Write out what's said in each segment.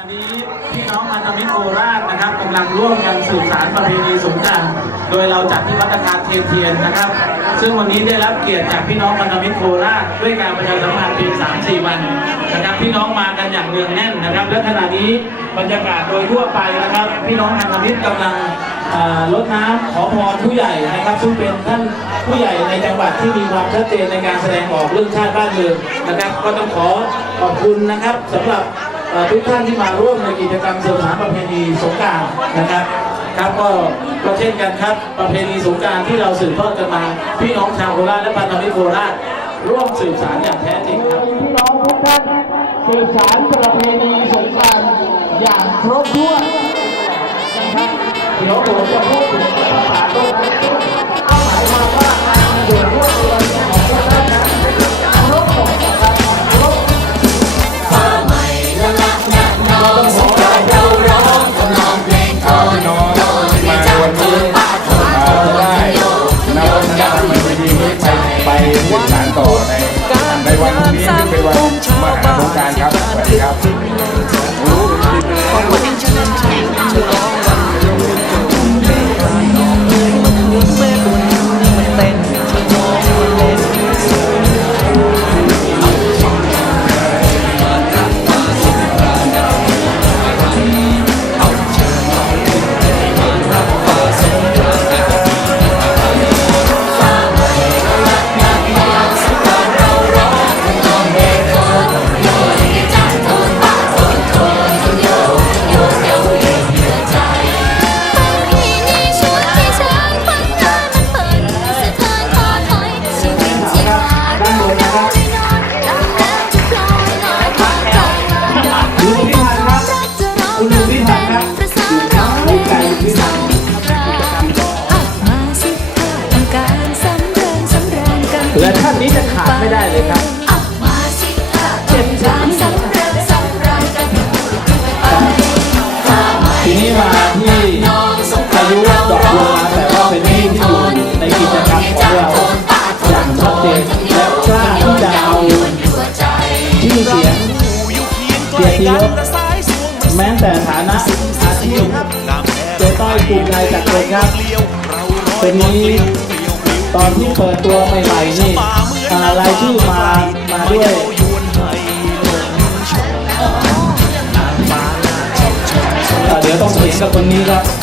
ณะนี้พี่น้องพันธมิตรโคราชนะครับกำลังร่วมกันสืบสารประเพณีสงกรานต์โดยเราจัดที่วัดคารเทียนเทียนนะครับ ซึ่งวันนี้ได้รับเกียรติจากพี่น้องพันธมิตรโคราชด้วยการประชาสัมพันธ์เพียง3-4วันนะครับพี่น้องมากันอย่างเนืองแน่นนะครับ และขณะนี้บรรยากาศโดยทั่วไปนะครับ พี่น้องพันธมิตรกำลังเอ่อรดน้ำขอพรผู้ใหญ่นะครับซึ่งเป็นท่านผู้ใหญ่ในจังหวัดที่มีความชัดเจนในการแสดงออกเรื่องชาติบ้านเมืองนะครับ ก็ต้องขอขอบคุณนะครับสำหรับ ทุกท่านที่มาร่วมในกิจกรรมสืบสานประเพณีสงการนะครับครับก็ก็เช่นกันครับประเพณีสงการที่เราสืบทอดกันมา พี่น้องชาวโคราชและพันธมิตรโคราชร่วมสืบสารอย่างแท้จริงครับพี่น้องทุกท่านสืบสารประเพณีสงการอย่างครบถ้วนนะครับเดี๋ยวผมจะพูดถึง แต่ฐานะอาชีพเจ๊ต้อยกลุ่มนายจักรเนครับเป็นนี้ตอนที่เปิดตัวใหม่ๆนี่อ่ารายชื่อมามาด้วยเดี๋ยวต้องเห็นกับคนนี้ครับ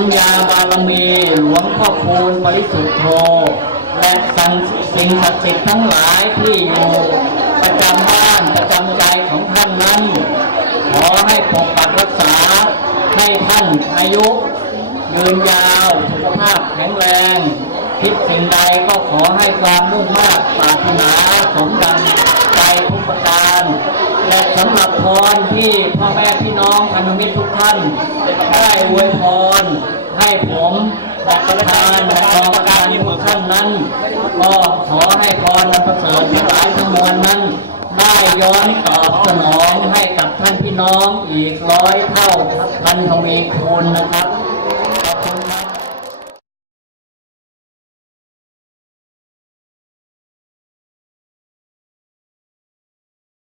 ญญาบารมี หลวงพ่อคูณปริสุทธโธ และสังสิ่งศักดิ์สิทธิ์ทั้งหลายที่อยู่ประจำบ้านประจำใจของท่านนั้น ขอให้ปกปักรักษาให้ท่านอายุ ยืนยาวสุขภาพแข็งแรง คิดสิ่งใดก็ขอให้ความมุ่งมากปรารถนาสมดังใจทุกประการ สำหรับพรที่พ่อแม่พี่น้องพันธมิตรทุกท่าน ได้อวยพรให้ผมและประธานและกองประการทุกท่านนั้น ก็ขอให้พรนันประเสริฐทั้งหลายทั้งมวลนั้น ได้ย้อนตอบสนองให้กับท่านพี่น้องอีกร้อยเท่าพันทวีคูณนะครับ